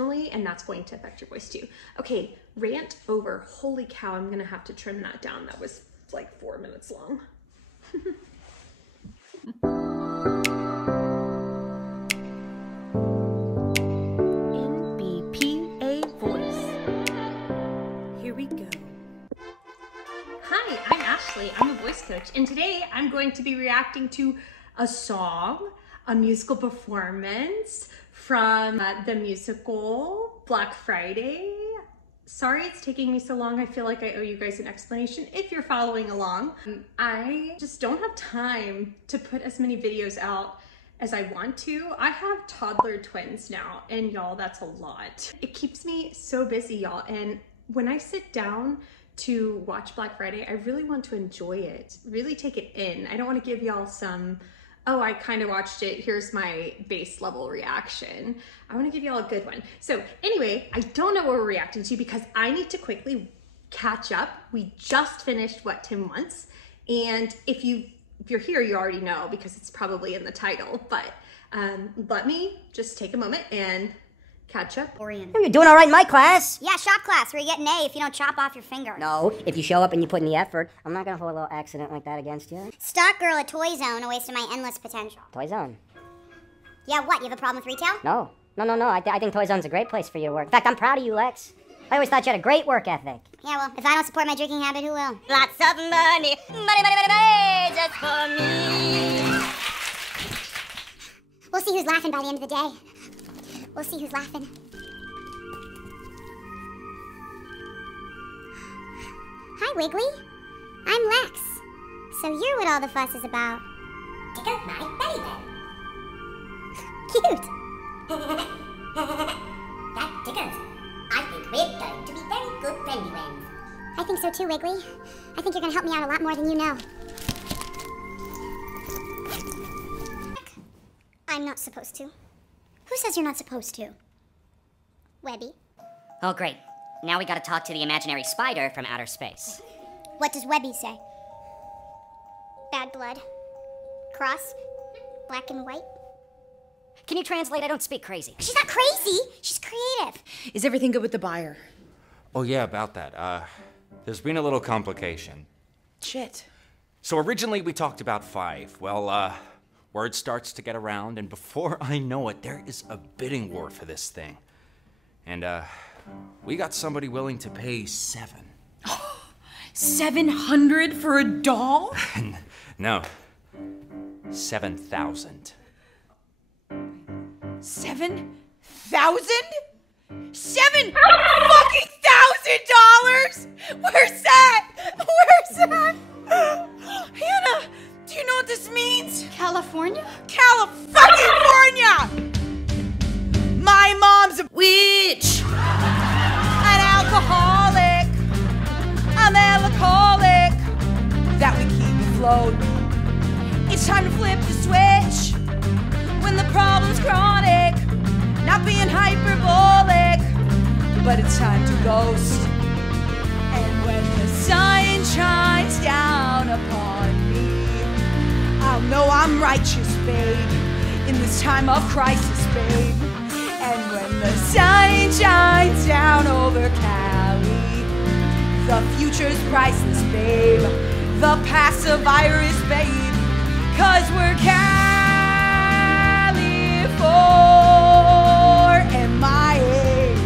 unintentionally, and that's going to affect your voice too. Okay, rant over. Holy cow, I'm gonna have to trim that down. That was like 4 minutes long. NBPA voice. Here we go. Hi, I'm Ashley. I'm a voice coach, and today I'm going to be reacting to a song, a musical performance from the musical Black Friday. Sorry it's taking me so long. I feel like I owe you guys an explanation if you're following along. I just don't have time to put as many videos out as I want to. I have toddler twins now, and y'all, that's a lot. It keeps me so busy, y'all, and when I sit down to watch Black Friday, I really want to enjoy it, really take it in. I don't want to give y'all some, oh, I kind of watched it, here's my base level reaction. I want to give y'all a good one. So anyway, I don't know what we're reacting to because I need to quickly catch up. We just finished What Tim Wants, and if you're here, you already know because it's probably in the title, but let me just take a moment and catch up. You're doing all right in my class. Yeah, shop class, where you get an A if you don't chop off your finger. No, if you show up and you put in the effort, I'm not gonna hold a little accident like that against you. Stock girl at Toy Zone, a waste of my endless potential. Toy Zone? Yeah, what, you have a problem with retail? No. I think Toy Zone's a great place for you to work. In fact, I'm proud of you, Lex. I always thought you had a great work ethic. Yeah, well, if I don't support my drinking habit, who will? Lots of money, money, just for me. We'll see who's laughing by the end of the day. We'll see who's laughing. Hi, Wiggly. I'm Lex. So you're what all the fuss is about. Tickle my belly button. Cute. That tickles. I think we're going to be very good friendly friends. I think so too, Wiggly. I think you're gonna help me out a lot more than you know. I'm not supposed to. Who says you're not supposed to? Webby. Oh, great. Now we gotta talk to the imaginary spider from outer space. What does Webby say? Bad blood. Cross. Black and white. Can you translate? I don't speak crazy. She's not crazy. She's creative. Is everything good with the buyer? Oh yeah, about that. There's been a little complication. Shit. So originally we talked about 5. Well, word starts to get around, and before I know it, there is a bidding war for this thing. And, we got somebody willing to pay 7. 700 for a doll? No. 7,000. 7,000? $7,000? Where's that? Hannah, do you know what this means? California? California! My mom's a witch! An alcoholic! A melancholic! That we keep afloat. It's time to flip the switch when the problem's chronic. Not being hyperbolic, but it's time to ghost. And when the sun shines down upon me, I'll know I'm righteous, babe, in this time of crisis, babe. And when the sun shines down over Cali, the future's priceless, babe. The past's a virus, babe, 'cause we're CaliforM.I.A.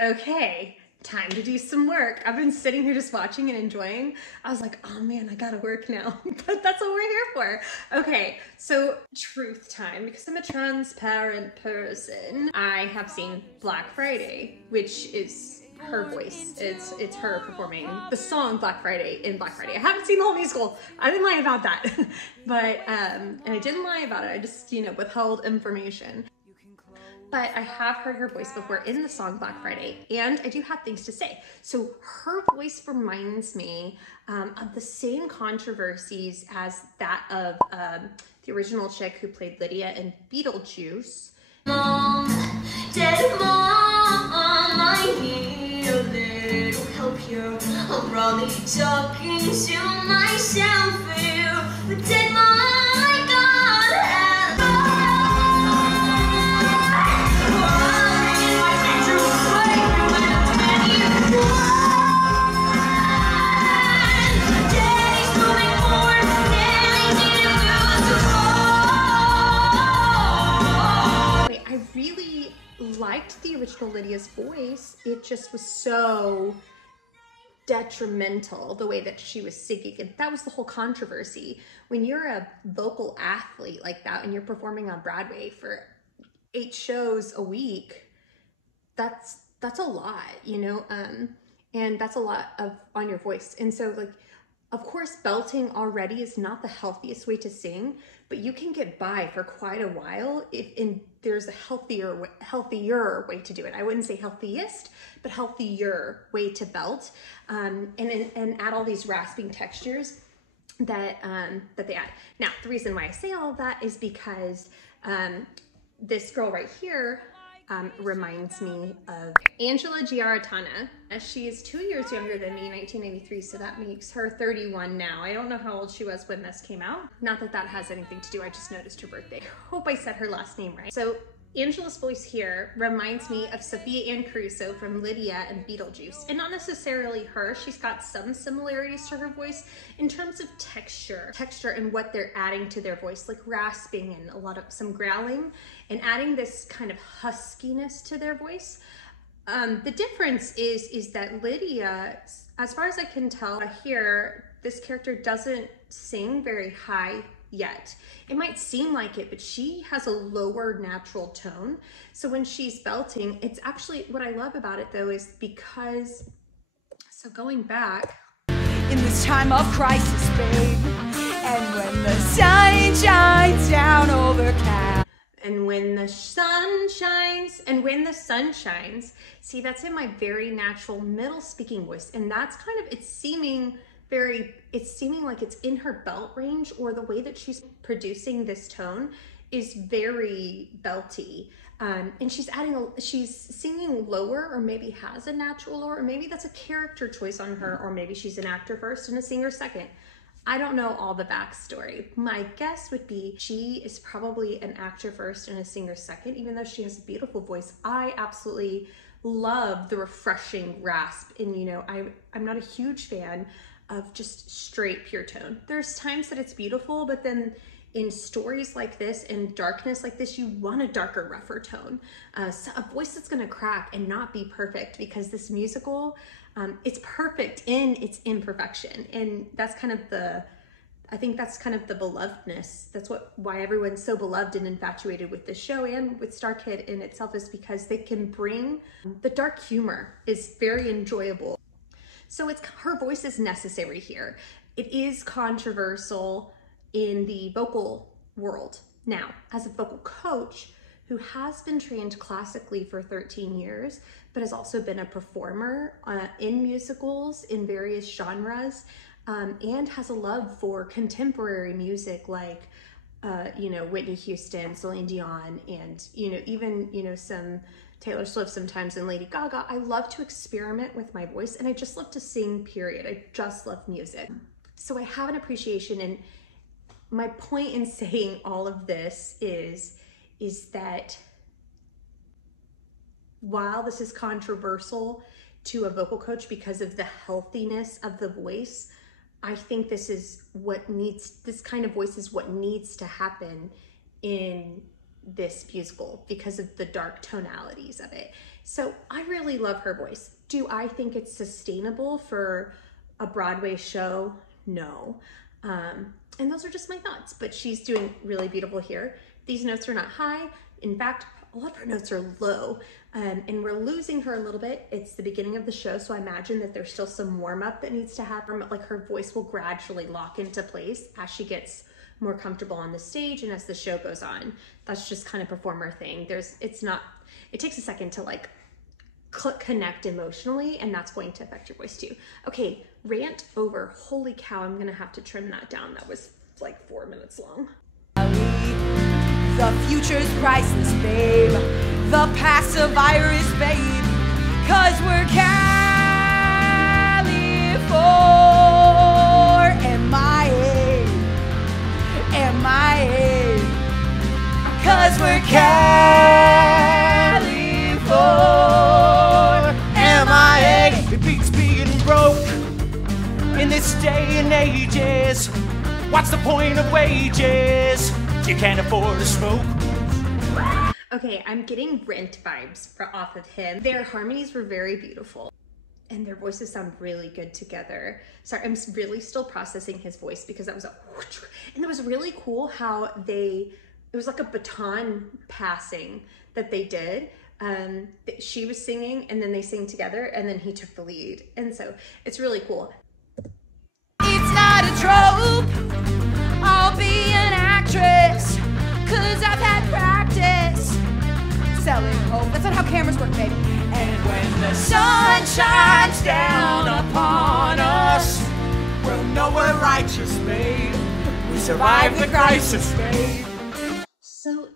Okay, time to do some work. I've been sitting here just watching and enjoying. I was like, oh man, I gotta work now, but that's what we're here for. Okay, so truth time, because I'm a transparent person. I have seen Black Friday, which is her voice. It's her performing the song Black Friday in Black Friday. I haven't seen the whole musical. I didn't lie about that. But, and I didn't lie about it. I just, withheld information. But I have heard her voice before in the song Black Friday, and I do have things to say. So her voice reminds me of the same controversies as that of the original chick who played Lydia in Beetlejuice. Mom, dead mom, I need a little help here. I'm probably talking to myself here. But dead mom, I gotta have really liked the original Lydia's voice. It just was so detrimental the way that she was singing, and that was the whole controversy. When you're a vocal athlete like that and you're performing on Broadway for 8 shows a week, that's a lot, you know, and that's a lot on your voice. And so, like, of course, belting already is not the healthiest way to sing, but you can get by for quite a while if there's a healthier way to do it. I wouldn't say healthiest, but healthier way to belt, and add all these rasping textures that they add. Now, the reason why I say all of that is because this girl right here reminds me of Angela Giarratana. She is 2 years younger than me, 1993, so that makes her 31 now. I don't know how old she was when this came out. Not that that has anything to do, I just noticed her birthday. Hope I said her last name right. So Angela's voice here reminds me of Sophia Ann Caruso from Lydia and Beetlejuice. And not necessarily her, she's got some similarities to her voice in terms of texture and what they're adding to their voice, like rasping and some growling, and adding this kind of huskiness to their voice. The difference is that Lydia, as far as I can tell here, this character doesn't sing very high yet. It might seem like it, but she has a lower natural tone. So when she's belting, it's actually, what I love about it though is because, so going back. In this time of crisis, babe, and when the sun shines down over Cal. And when the sun shines, see, that's in my very natural middle speaking voice. And that's kind of, it's seeming like it's in her belt range, or the way that she's producing this tone is very belty. And she's singing lower, or maybe has a natural lower, or maybe that's a character choice on her, or maybe she's an actor first and a singer second. I don't know all the backstory. My guess would be she is probably an actor first and a singer second, even though she has a beautiful voice. I absolutely love the refreshing rasp. And you know, I'm not a huge fan of just straight pure tone. There's times that it's beautiful, but then in stories like this and darkness like this, you want a darker, rougher tone. So a voice that's gonna crack and not be perfect, because this musical, it's perfect in its imperfection. And that's kind of I think that's kind of the belovedness. That's why everyone's so beloved and infatuated with this show and with StarKid in itself, is because they can bring, the dark humor is very enjoyable. So her voice is necessary here. It is controversial in the vocal world. Now, as a vocal coach who has been trained classically for 13 years, but has also been a performer in musicals in various genres, and has a love for contemporary music like, you know, Whitney Houston, Celine Dion, and, you know, even, you know, some Taylor Swift sometimes, and Lady Gaga. I love to experiment with my voice, and I just love to sing, period. I just love music. So I have an appreciation, and my point in saying all of this is that while this is controversial to a vocal coach because of the healthiness of the voice, I think this kind of voice is what needs to happen in this musical because of the dark tonalities of it. So I really love her voice. Do I think it's sustainable for a Broadway show? No. And those are just my thoughts, but she's doing really beautiful here. These notes are not high. In fact, a lot of her notes are low, and we're losing her a little bit. It's the beginning of the show, so I imagine that there's still some warm up that needs to happen. Like, her voice will gradually lock into place as she gets more comfortable on the stage and as the show goes on. That's just kind of performer thing. It takes a second to like connect emotionally, and that's going to affect your voice too. Okay, rant over. Holy cow, I'm gonna have to trim that down. That was like 4 minutes long. The future's priceless, babe. The past's a virus, babe. 'Cause we're CaliforM.I.A. M.I.A. 'Cause we're CaliforM.I.A. It beats being broke in this day and ages. What's the point of wages? You can't afford to smoke. Okay, I'm getting Rent vibes off of him. Their harmonies were very beautiful and their voices sound really good together. Sorry, I'm really still processing his voice because that was a, and it was really cool how it was like a baton passing that they did. She was singing and then they sang together and then he took the lead. And so it's really cool. It's not a trope, I'll be an actress, 'cause I've had practice selling hope. That's not how cameras work, baby. And when the sun shines down upon us, we'll know we're righteous, babe. We survived the crisis, babe. So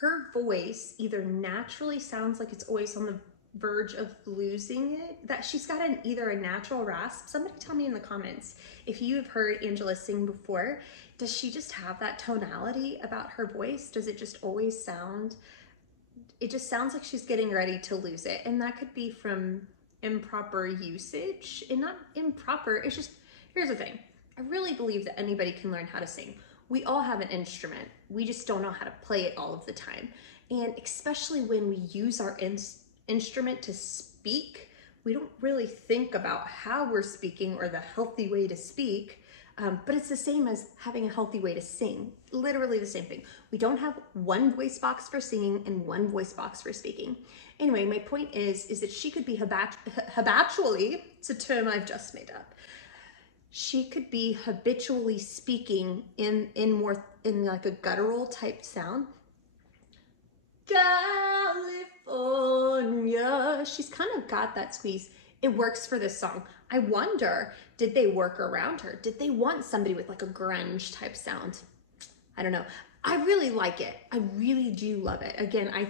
her voice either naturally sounds like it's always on the verge of losing it, that she's got either a natural rasp. Somebody tell me in the comments if you've heard Angela sing before. Does she just have that tonality about her voice? Does it just always sound, it just sounds like she's getting ready to lose it? And that could be from improper usage, and not improper, it's just, here's the thing. I really believe that anybody can learn how to sing. We all have an instrument. We just don't know how to play it all of the time. And especially when we use our instrument to speak, we don't really think about how we're speaking or the healthy way to speak. But it's the same as having a healthy way to sing. Literally the same thing. We don't have one voice box for singing and one voice box for speaking. Anyway, my point is that she could be habitually, it's a term I've just made up. She could be habitually speaking in like a guttural type sound. California. She's kind of got that squeeze. It works for this song. I wonder, did they work around her? Did they want somebody with like a grunge type sound? I don't know. I really like it. I really do love it. Again, I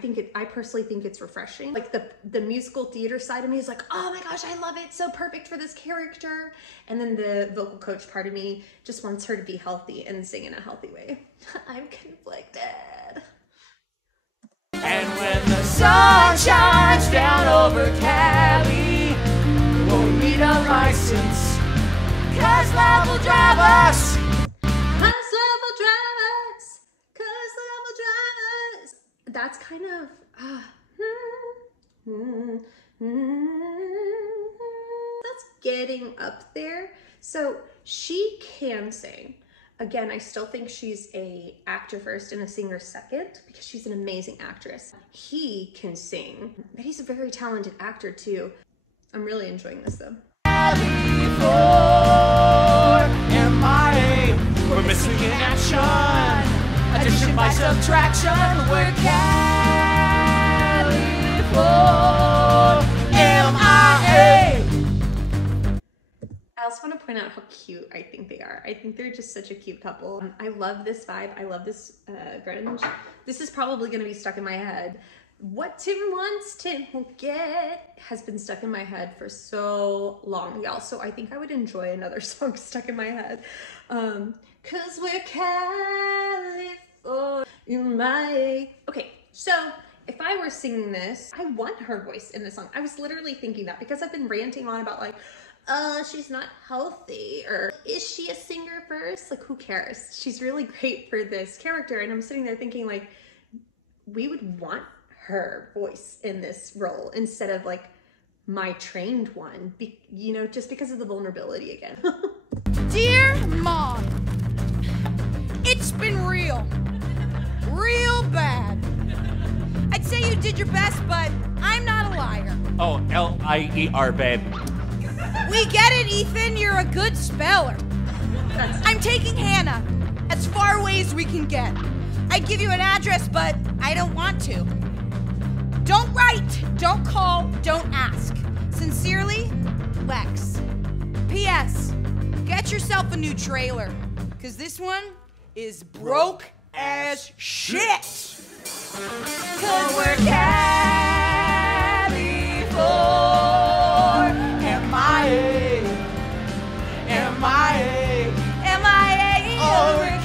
personally think it's refreshing. Like the musical theater side of me is like, oh my gosh, I love it. So perfect for this character. And then the vocal coach part of me just wants her to be healthy and sing in a healthy way. I'm conflicted. And when the sun shines down over Cali, we'll need a license, 'cause love will drive us. 'Cause love will drive us. 'Cause love will drive us. That's kind of, that's getting up there. So she can sing. Again, I still think she's an actor first and a singer second because she's an amazing actress. He can sing, but he's a very talented actor too. I'm really enjoying this though. CaliforM.I.A. We're missing in action. Addition by subtraction. We're CaliforM.I.A. I also want to point out how cute I think they are. I think they're just such a cute couple. I love this vibe. I love this grunge. This is probably going to be stuck in my head. What Tim wants, Tim will get has been stuck in my head for so long, y'all. So I think I would enjoy another song stuck in my head. 'Cause we're CaliforM.I.A. Okay, so if I were singing this, I want her voice in this song. I was literally thinking that because I've been ranting on about like, she's not healthy, or is she a singer first? Like, who cares? She's really great for this character. And I'm sitting there thinking like, we would want her voice in this role instead of like my trained one, you know, just because of the vulnerability again. Dear Mom, it's been real bad. I'd say you did your best, but I'm not a liar. Oh, L-I-E-R, babe. We get it, Ethan. You're a good speller. I'm taking Hannah as far away as we can get. I'd give you an address, but I don't want to. Don't write, don't call, don't ask. Sincerely, Lex. P.S. Get yourself a new trailer, because this one is broke as shit. 'Cause we're CaliforM.I.A. M.I.A. M.I.A. Oh, we're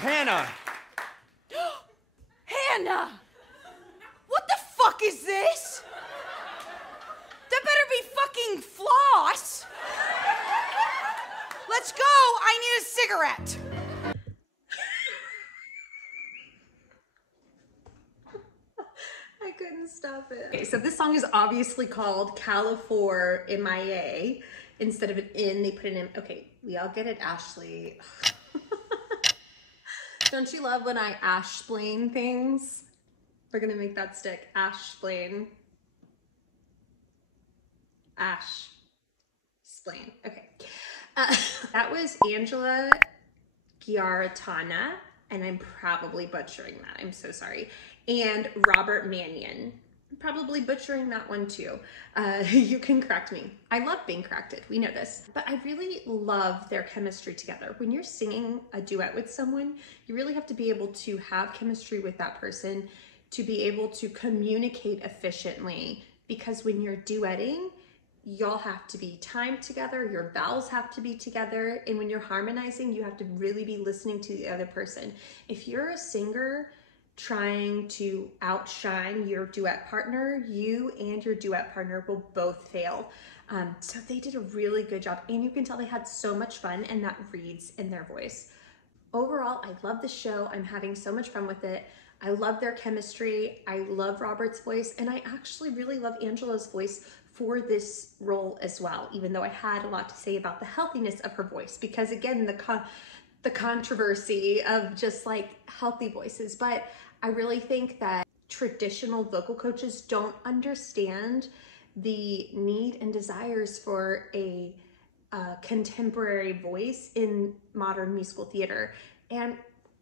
Hannah! Hannah! What the fuck is this? That better be fucking floss. Let's go. I need a cigarette. I couldn't stop it. Okay, so this song is obviously called CaliforM.I.A. Instead of an in, they put an in. Okay, we all get it, Ashley. Don't you love when I ash-splain things? We're gonna make that stick. Ash-splain. Ash-splain. Okay. That was Angela Giarratana, and I'm probably butchering that. I'm so sorry. And Robert Mannion. I'm probably butchering that one too. You can correct me. I love being corrected. We know this. But I really love their chemistry together. When you're singing a duet with someone, you really have to be able to have chemistry with that person, to be able to communicate efficiently, because when you're duetting, y'all have to be timed together, your vowels have to be together, and when you're harmonizing, you have to really be listening to the other person. If you're a singer trying to outshine your duet partner, you and your duet partner will both fail. So they did a really good job, and you can tell they had so much fun, and that reads in their voice. Overall, I love the show. I'm having so much fun with it. I love their chemistry. I love Robert's voice, and I actually really love Angela's voice for this role as well, even though I had a lot to say about the healthiness of her voice, because again, the controversy of just like healthy voices. But I really think that traditional vocal coaches don't understand the need and desires for a contemporary voice in modern musical theater. And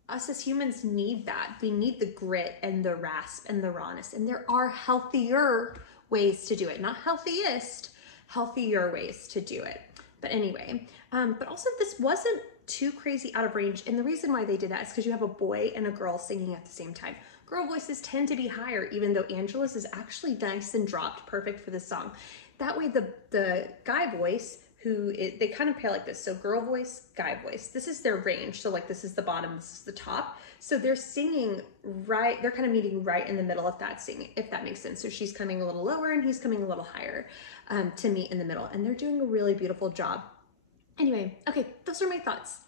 us as humans need that. We need the grit and the rasp and the rawness. And there are healthier ways to do it. Not healthiest, healthier ways to do it. But anyway, but also this wasn't too crazy out of range. And the reason why they did that is because you have a boy and a girl singing at the same time. Girl voices tend to be higher, even though Angela's is actually nice and dropped, perfect for this song. That way the guy voice, they kind of pair like this. So girl voice, guy voice. This is their range. So like this is the bottom, this is the top. So they're singing right, they're kind of meeting right in the middle of that singing, if that makes sense. So she's coming a little lower and he's coming a little higher to meet in the middle. And they're doing a really beautiful job. Anyway, okay, those are my thoughts.